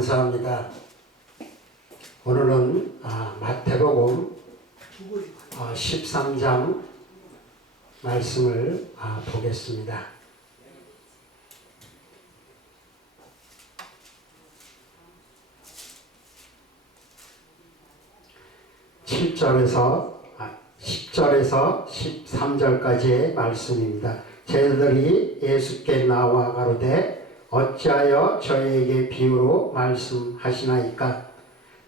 감사합니다. 오늘은 마태복음 13장 말씀을 보겠습니다. 10절에서 13절까지의 말씀입니다. 제자들이 예수께 나와 가로되 어찌하여 저희에게 비유로 말씀하시나이까?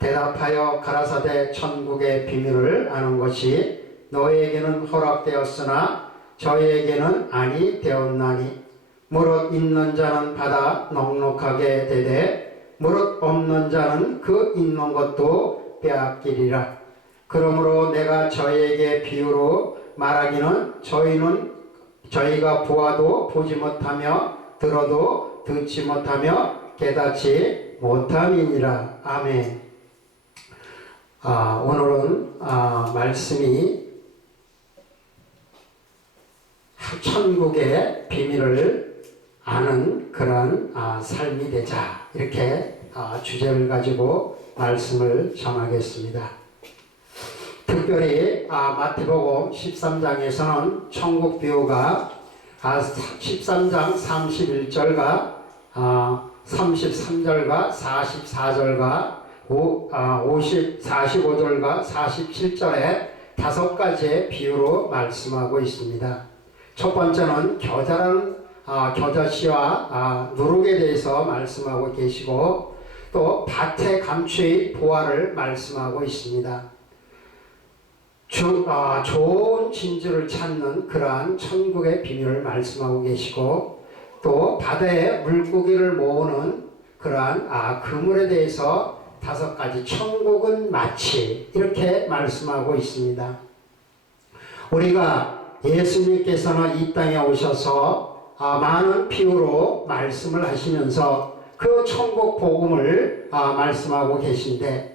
대답하여 가라사대 천국의 비밀을 아는 것이 너희에게는 허락되었으나 저희에게는 아니 되었나니 무릇 있는 자는 받아 넉넉하게 되되 무릇 없는 자는 그 있는 것도 빼앗기리라. 그러므로 내가 저희에게 비유로 말하기는 저희가 보아도 보지 못하며 들어도 듣지 못하며 깨닫지 못함이니라. 아멘. 오늘은 말씀이 천국의 비밀을 아는 그런 삶이 되자, 이렇게 주제를 가지고 말씀을 전하겠습니다. 특별히 마태복음 13장에서는 천국 비유가 13장 31절과 33절과 44절과 45절과 47절에 5가지의 비유로 말씀하고 있습니다. 첫 번째는 겨자씨와 누룩에 대해서 말씀하고 계시고, 또 밭의 감추의 보화를 말씀하고 있습니다. 좋은 진주를 찾는 그러한 천국의 비밀을 말씀하고 계시고, 또 바다에 물고기를 모으는 그러한 그물에 대해서 5가지, 천국은 마치, 이렇게 말씀하고 있습니다. 우리가 예수님께서는 이 땅에 오셔서 많은 비유로 말씀을 하시면서 그 천국 복음을 말씀하고 계신데,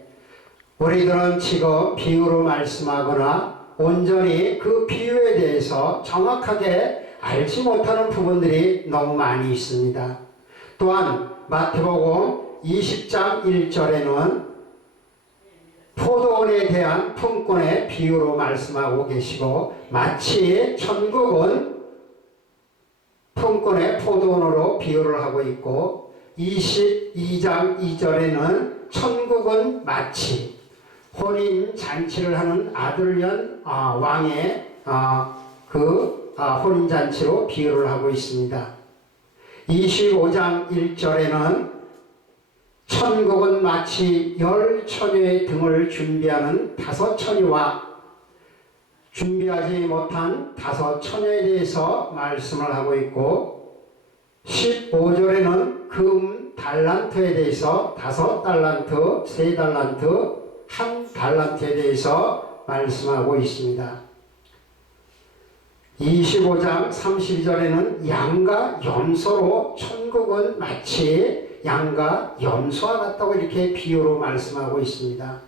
우리들은 지금 비유로 말씀하거나 온전히 그 비유에 대해서 정확하게 알지 못하는 부분들이 너무 많이 있습니다. 또한 마태복음 20장 1절에는 포도원에 대한 품꾼의 비유로 말씀하고 계시고, 마치 천국은 품꾼의 포도원으로 비유를 하고 있고, 22장 2절에는 천국은 마치 혼인 잔치를 하는 아들년 왕의 혼인 잔치로 비유를 하고 있습니다. 25장 1절에는 천국은 마치 10처녀의 등을 준비하는 5처녀와 준비하지 못한 5처녀에 대해서 말씀을 하고 있고, 15절에는 금 달란트에 대해서 5달란트, 3달란트, 1달란트에 대해서 말씀하고 있습니다. 25장 32절에는 양과 염소로 천국은 마치 양과 염소와 같다고 이렇게 비유로 말씀하고 있습니다.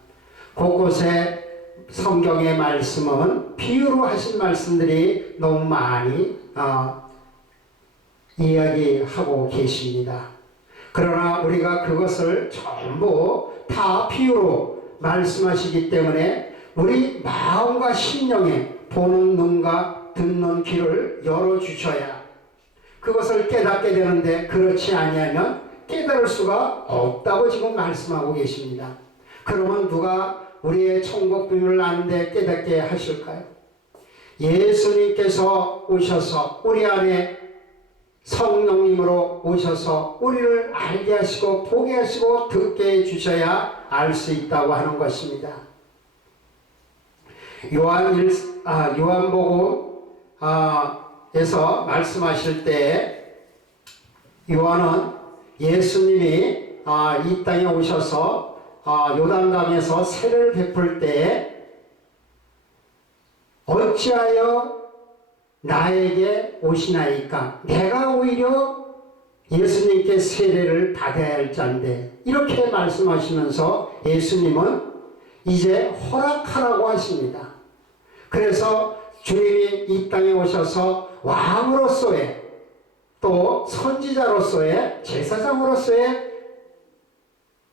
곳곳에 성경의 말씀은 비유로 하신 말씀들이 너무 많이 이야기하고 계십니다. 그러나 우리가 그것을 전부 다 비유로 말씀하시기 때문에 우리 마음과 심령에 보는 눈과 듣는 귀를 열어주셔야 그것을 깨닫게 되는데, 그렇지 아니하면 깨달을 수가 없다고 지금 말씀하고 계십니다. 그러면 누가 우리의 천국 비밀을 아는데 깨닫게 하실까요? 예수님께서 오셔서 우리 안에 성령님으로 오셔서 우리를 알게 하시고 보게 하시고 듣게 해주셔야 알 수 있다고 하는 것입니다. 요한복음에서 말씀하실 때 요한은 예수님이 이 땅에 오셔서 요단강에서 세례를 베풀 때 어찌하여 나에게 오시나이까? 내가 오히려 예수님께 세례를 받아야 할 자인데, 이렇게 말씀하시면서 예수님은 이제 허락하라고 하십니다. 그래서 주님이 이 땅에 오셔서 왕으로서의, 또 선지자로서의, 제사장으로서의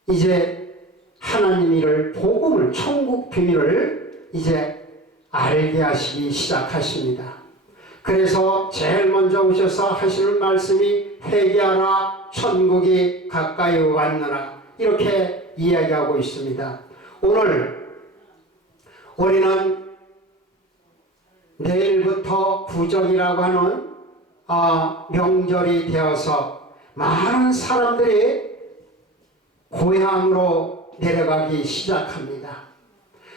이제 하나님 일을, 복음을, 천국 비밀을 이제 알게 하시기 시작하십니다. 그래서 제일 먼저 오셔서 하시는 말씀이 회개하라, 천국이 가까이 왔느라, 이렇게 이야기하고 있습니다. 오늘 우리는 내일부터 구정이라고 하는 명절이 되어서 많은 사람들이 고향으로 내려가기 시작합니다.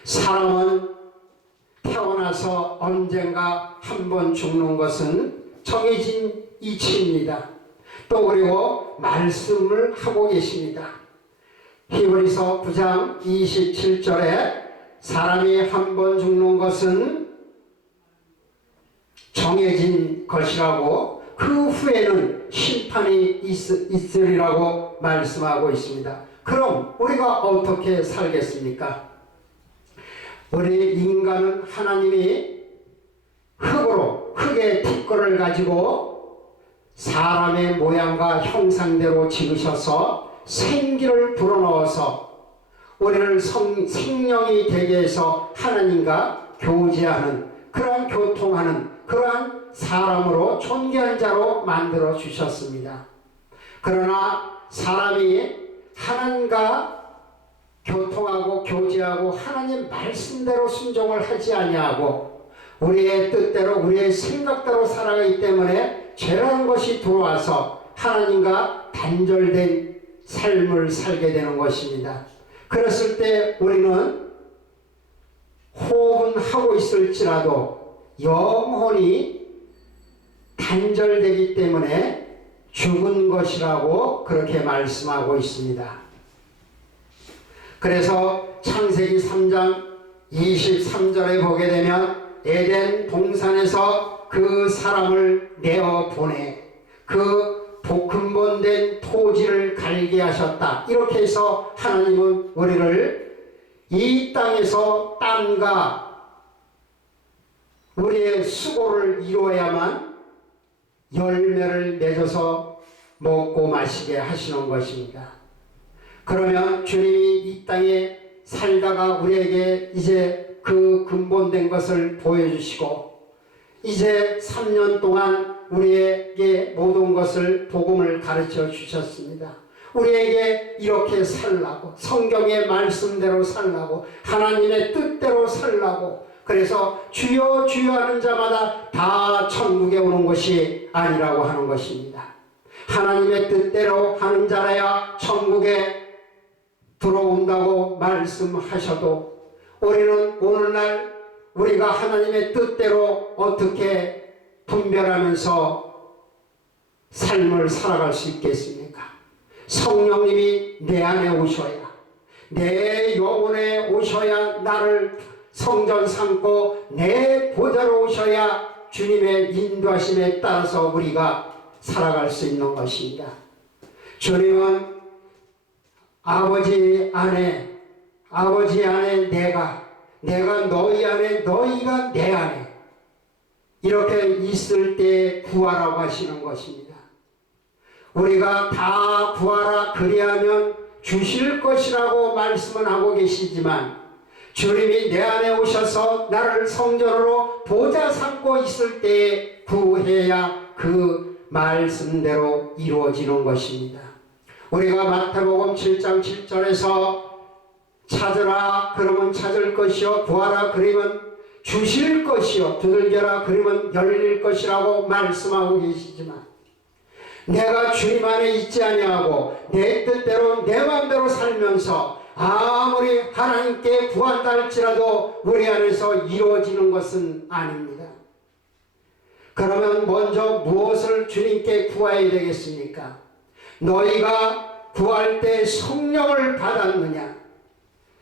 사람은 태어나서 언젠가 한 번 죽는 것은 정해진 이치입니다. 또 그리고 말씀을 하고 계십니다. 히브리서 9장 27절에 사람이 한 번 죽는 것은 정해진 것이라고, 그 후에는 심판이 있으리라고 말씀하고 있습니다. 그럼 우리가 어떻게 살겠습니까? 우리 인간은 하나님이 흙의 티끌을 가지고 사람의 모양과 형상대로 지으셔서 생기를 불어넣어서 우리를 생명이 되게 해서 하나님과 교제하는, 그러한 교통하는 그러한 사람으로, 존귀한 자로 만들어 주셨습니다. 그러나 사람이 하나님과 교통하고 교제하고 하나님 말씀대로 순종을 하지 아니하고 우리의 뜻대로, 우리의 생각대로 살아가기 때문에 죄라는 것이 들어와서 하나님과 단절된 삶을 살게 되는 것입니다. 그랬을 때 우리는 호흡은 하고 있을지라도 영혼이 단절되기 때문에 죽은 것이라고 그렇게 말씀하고 있습니다. 그래서 창세기 3장 23절에 보게 되면 에덴 동산에서 그 사람을 내어보내 그 근본된 토지를 갈게 하셨다. 이렇게 해서 하나님은 우리를 이 땅에서 땀과 우리의 수고를 이루어야만 열매를 맺어서 먹고 마시게 하시는 것입니다. 그러면 주님이 이 땅에 살다가 우리에게 이제 그 근본된 것을 보여주시고 이제 3년 동안 우리에게 모든 것을, 복음을 가르쳐 주셨습니다. 우리에게 이렇게 살라고, 성경의 말씀대로 살라고, 하나님의 뜻대로 살라고. 그래서 주여 주여 하는 자마다 다 천국에 오는 것이 아니라고 하는 것입니다. 하나님의 뜻대로 하는 자라야 천국에 들어온다고 말씀하셔도 우리는 오늘날 우리가 하나님의 뜻대로 어떻게 분별하면서 삶을 살아갈 수 있겠습니까? 성령님이 내 안에 오셔야, 내 영혼에 오셔야, 나를 성전 삼고 내 보좌로 오셔야 주님의 인도하심에 따라서 우리가 살아갈 수 있는 것입니다. 주님은 아버지 안에 내가 너희 안에, 너희가 내 안에, 이렇게 있을 때 구하라고 하시는 것입니다. 우리가 다 구하라 그리하면 주실 것이라고 말씀은 하고 계시지만 주님이 내 안에 오셔서 나를 성전으로 보좌 삼고 있을 때에 구해야 그 말씀대로 이루어지는 것입니다. 우리가 마태복음 7장 7절에서 찾으라 그러면 찾을 것이요, 구하라 그러면 주실 것이요, 두들겨라 그러면 열릴 것이라고 말씀하고 계시지만 내가 주님 안에 있지 아니하고 내 뜻대로 내 마음대로 살면서 아무리 하나님께 구한다 할지라도 우리 안에서 이루어지는 것은 아닙니다. 그러면 먼저 무엇을 주님께 구해야 되겠습니까? 너희가 구할 때 성령을 받았느냐?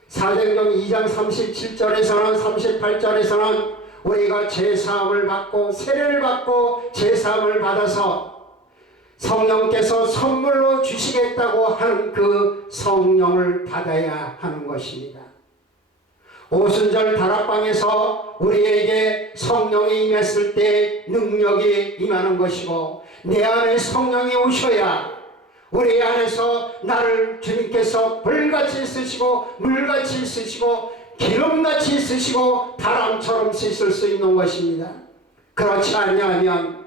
사도행전 2장 37절에서는 38절에서는 우리가 제사함을 받고 세례를 받고 제사함을 받아서 성령께서 선물로 주시겠다고 하는 그 성령을 받아야 하는 것입니다. 오순절 다락방에서 우리에게 성령이 임했을 때 능력이 임하는 것이고 내 안에 성령이 오셔야 우리 안에서 나를 주님께서 불같이 쓰시고 물같이 쓰시고 기름같이 쓰시고 바람처럼 쓰실 수 있는 것입니다. 그렇지 않냐면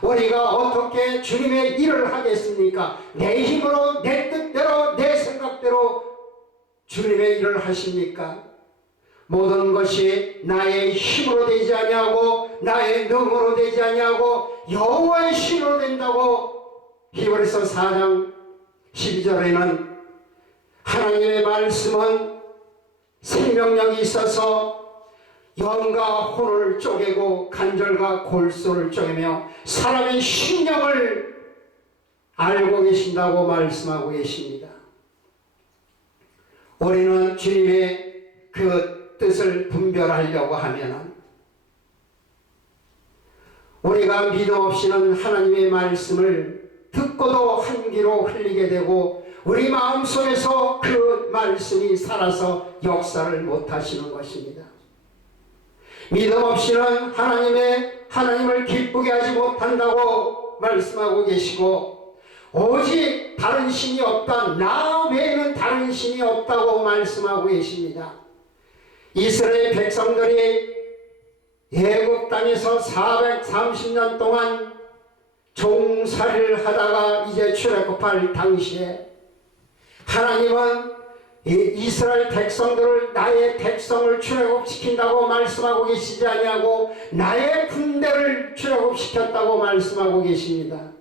우리가 어떻게 주님의 일을 하겠습니까? 내 힘으로, 내 뜻대로, 내 생각대로 주님의 일을 하십니까? 모든 것이 나의 힘으로 되지 아니하고 나의 능으로 되지 아니하고 여호와의 신으로 된다고 히브리서 4장 12절에는 하나님의 말씀은 생명력이 있어서 영과 혼을 쪼개고 관절과 골수를 쪼개며 사람의 심령을 알고 계신다고 말씀하고 계십니다. 우리는 주님의 그 뜻을 분별하려고 하면 우리가 믿음 없이는 하나님의 말씀을 듣고도 한 귀로 흘리게 되고 우리 마음속에서 그 말씀이 살아서 역사를 못하시는 것입니다. 믿음 없이는 하나님을 기쁘게 하지 못한다고 말씀하고 계시고 오직 다른 신이 없다, 나 외에는 다른 신이 없다고 말씀하고 계십니다. 이스라엘 백성들이 애굽 땅에서 430년 동안 종살이를 하다가 이제 출애굽할 당시에 하나님은 이스라엘 백성들을 나의 백성을 출애굽시킨다고 말씀하고 계시지 아니하고 나의 군대를 출애굽시켰다고 말씀하고 계십니다.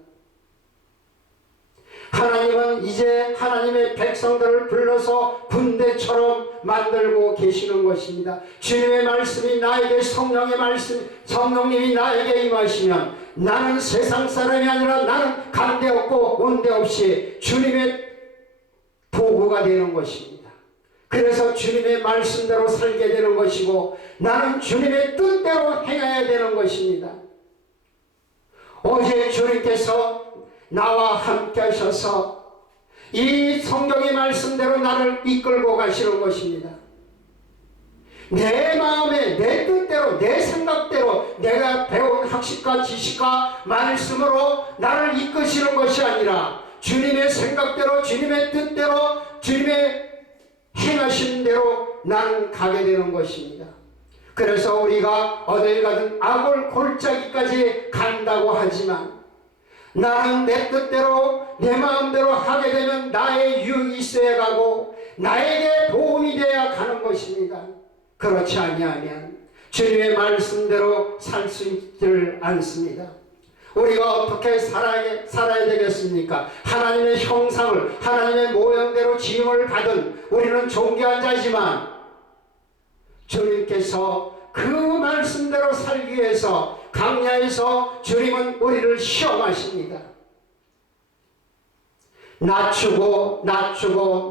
하나님은 이제 하나님의 백성들을 불러서 군대처럼 만들고 계시는 것입니다. 주님의 말씀이 나에게 성령님이 나에게 임하시면 나는 세상 사람이 아니라 나는 간대 없고 온대 없이 주님의 도구가 되는 것입니다. 그래서 주님의 말씀대로 살게 되는 것이고 나는 주님의 뜻대로 행해야 되는 것입니다. 어제 주님께서 나와 함께 하셔서 이 성경의 말씀대로 나를 이끌고 가시는 것입니다. 내 마음에 내 뜻대로 내 생각대로 내가 배운 학식과 지식과 말씀으로 나를 이끄시는 것이 아니라 주님의 생각대로 주님의 뜻대로 주님의 행하신 대로 나는 가게 되는 것입니다. 그래서 우리가 어딜 가든 악을 골짜기까지 간다고 하지만 나는 내 뜻대로 내 마음대로 하게 되면 나의 유익이 있어야 가고 나에게 도움이 돼야 가는 것입니다. 그렇지 아니하면 주님의 말씀대로 살 수 있지를 않습니다. 우리가 어떻게 살아야 되겠습니까? 하나님의 형상을 하나님의 모형대로 지음을 받은 우리는 존귀한 자지만 주님께서 그 말씀대로 살기 위해서 강야에서 주님은 우리를 시험하십니다.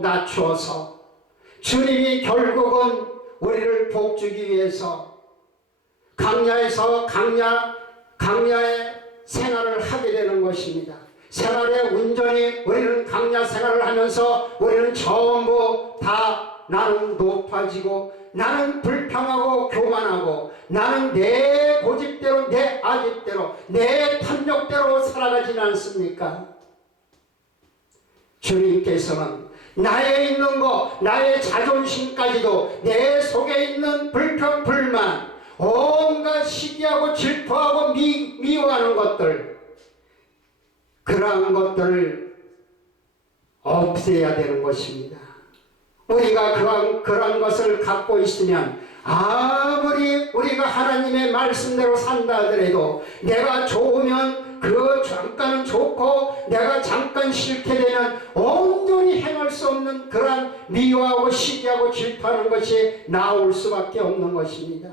낮추어서 주님이 결국은 우리를 복주기 위해서 강야에서 강야의 생활을 하게 되는 것입니다. 생활의 운전이 우리는 강야 생활을 하면서 우리는 전부 다 나는 높아지고 나는 불평하고 교만하고 나는 내 고집대로 내 아집대로 내 탐욕대로 살아가지는 않습니까? 주님께서는 나에 있는 것 나의 자존심까지도 내 속에 있는 불평 불만 온갖 시기하고 질투하고 미워하는 것들 그러한 것들을 없애야 되는 것입니다. 우리가 그러한 것을 갖고 있으면 아무리 우리가 하나님의 말씀대로 산다 하더라도 내가 좋으면 그 잠깐은 좋고 내가 잠깐 싫게 되면 온전히 행할 수 없는 그러한 미워하고 시기하고 질투하는 것이 나올 수밖에 없는 것입니다.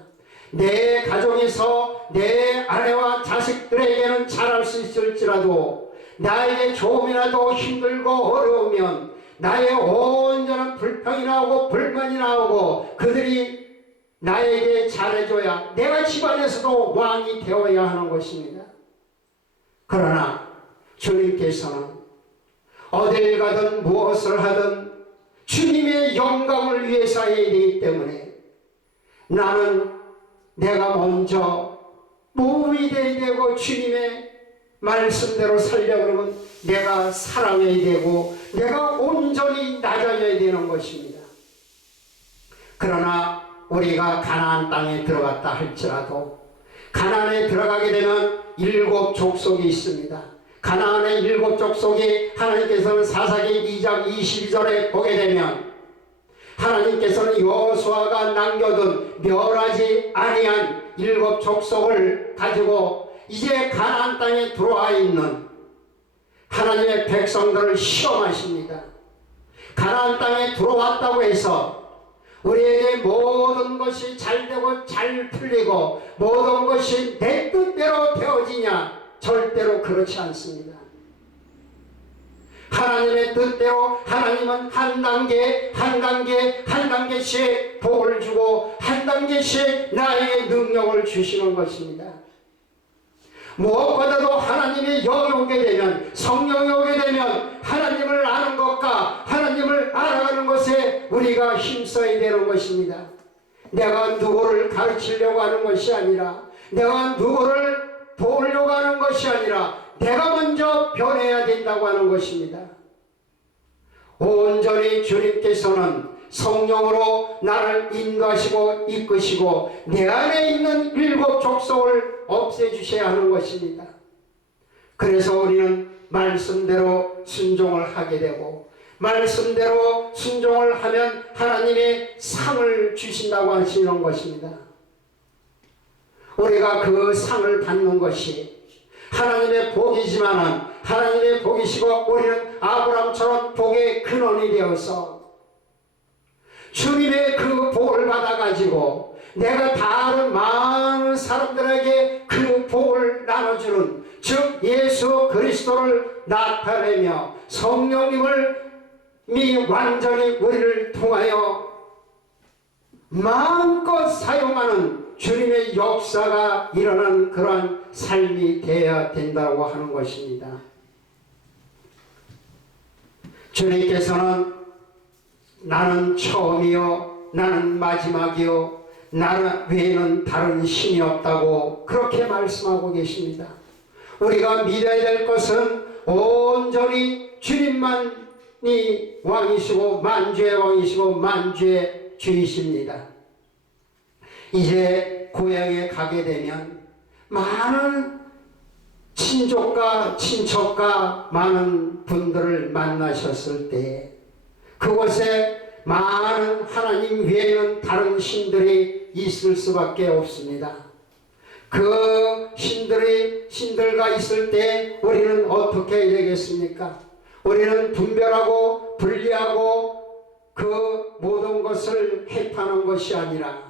내 가정에서 내 아내와 자식들에게는 잘할 수 있을지라도 나에게 조금이라도 힘들고 어려우면 나의 온전한 불평이 나오고 불만이 나오고 그들이 나에게 잘해줘야 내가 집안에서도 왕이 되어야 하는 것입니다. 그러나 주님께서는 어딜 가든 무엇을 하든 주님의 영광을 위해서 해야 되기 때문에 나는 내가 먼저 몸이 되어야 되고 주님의 말씀대로 살려고 그러면 내가 사랑해야 되고 내가 온전히 낮아져야 되는 것입니다. 그러나 우리가 가나안 땅에 들어갔다 할지라도 가나안에 들어가게 되면 7 족속이 있습니다. 가나안의 7 족속이 하나님께서는 사사기 2장 22절에 보게 되면 하나님께서는 여호수아가 남겨둔 멸하지 아니한 7 족속을 가지고 이제 가나안 땅에 들어와 있는 하나님의 백성들을 시험하십니다. 가나안 땅에 들어왔다고 해서 우리에게 모든 것이 잘되고 잘 풀리고 모든 것이 내 뜻대로 되어지냐? 절대로 그렇지 않습니다. 하나님의 뜻대로 하나님은 한 단계씩 복을 주고 한 단계씩 나에게 능력을 주시는 것입니다. 무엇보다도 하나님이 여기 오게 되면, 성령이 오게 되면 하나님을 아는 것과 하나님을 알아가는 것에 우리가 힘써야 되는 것입니다. 내가 누구를 가르치려고 하는 것이 아니라, 내가 누구를 도우려고 하는 것이 아니라 내가 먼저 변해야 된다고 하는 것입니다. 온전히 주님께서는 성령으로 나를 인도하시고 이끄시고 내 안에 있는 7 족속을 없애주셔야 하는 것입니다. 그래서 우리는 말씀대로 순종을 하게 되고 말씀대로 순종을 하면 하나님의 상을 주신다고 하시는 것입니다. 우리가 그 상을 받는 것이 하나님의 복이지만은 하나님의 복이시고 우리는 아브라함처럼 복의 근원이 되어서 주님의 그 복을 받아가지고 내가 다른 많은 사람들에게 그 복을 나눠주는, 즉 예수 그리스도를 나타내며 성령님을 완전히 우리를 통하여 마음껏 사용하는 주님의 역사가 일어나는 그러한 삶이 되어야 된다고 하는 것입니다. 주님께서는 나는 처음이요 나는 마지막이요 나는 외에는 다른 신이 없다고 그렇게 말씀하고 계십니다. 우리가 믿어야 될 것은 온전히 주님만이 왕이시고 만주의 왕이시고 만주의 주이십니다. 이제 고향에 가게 되면 많은 친족과 친척과 많은 분들을 만나셨을 때 그곳에 많은 하나님 외에는 다른 신들이 있을 수밖에 없습니다. 그 신들과 있을 때 우리는 어떻게 해야 되겠습니까? 우리는 분별하고 분리하고 그 모든 것을 해파는 것이 아니라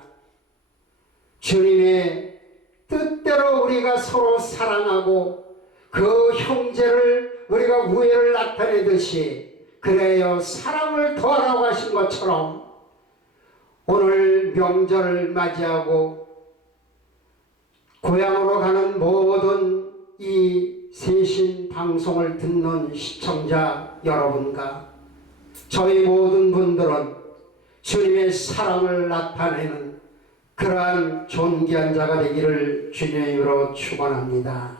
주님의 뜻대로 우리가 서로 사랑하고 그 형제를 우리가 우애를 나타내듯이 그래요 사랑을 더하라고 하신 것처럼 오늘 명절을 맞이하고 고향으로 가는 모든 이 세신 방송을 듣는 시청자 여러분과 저희 모든 분들은 주님의 사랑을 나타내는 그러한 존귀한 자가 되기를 주님으로 축원합니다.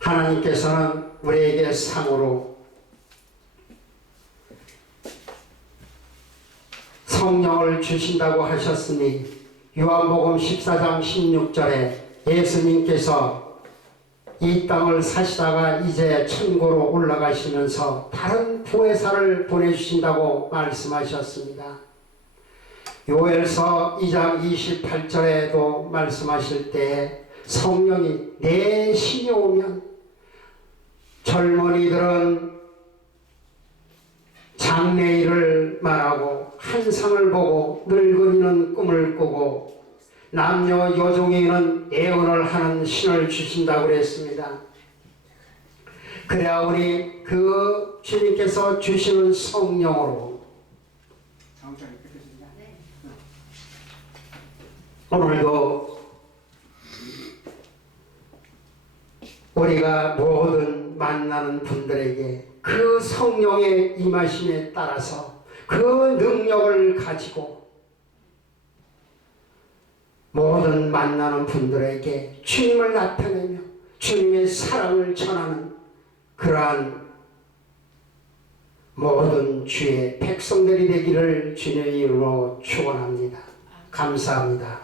하나님께서는 우리에게 상으로 성령을 주신다고 하셨으니 요한복음 14장 16절에 예수님께서 이 땅을 사시다가 이제 천국으로 올라가시면서 다른 보혜사를 보내주신다고 말씀하셨습니다. 요엘서 2장 28절에도 말씀하실 때 성령이 내 신이 오면 젊은이들은 장래일을 말하고 환상을 보고 늙은이는 꿈을 꾸고 남녀 여종에게는 예언을 하는 신을 주신다고 그랬습니다. 그래야 우리 그 주님께서 주시는 성령으로 오늘도 우리가 모든 만나는 분들에게 그 성령의 임하심에 따라서 그 능력을 가지고 모든 만나는 분들에게 주님을 나타내며 주님의 사랑을 전하는 그러한 모든 주의 백성들이 되기를 주님의 이름으로 축원합니다. 감사합니다.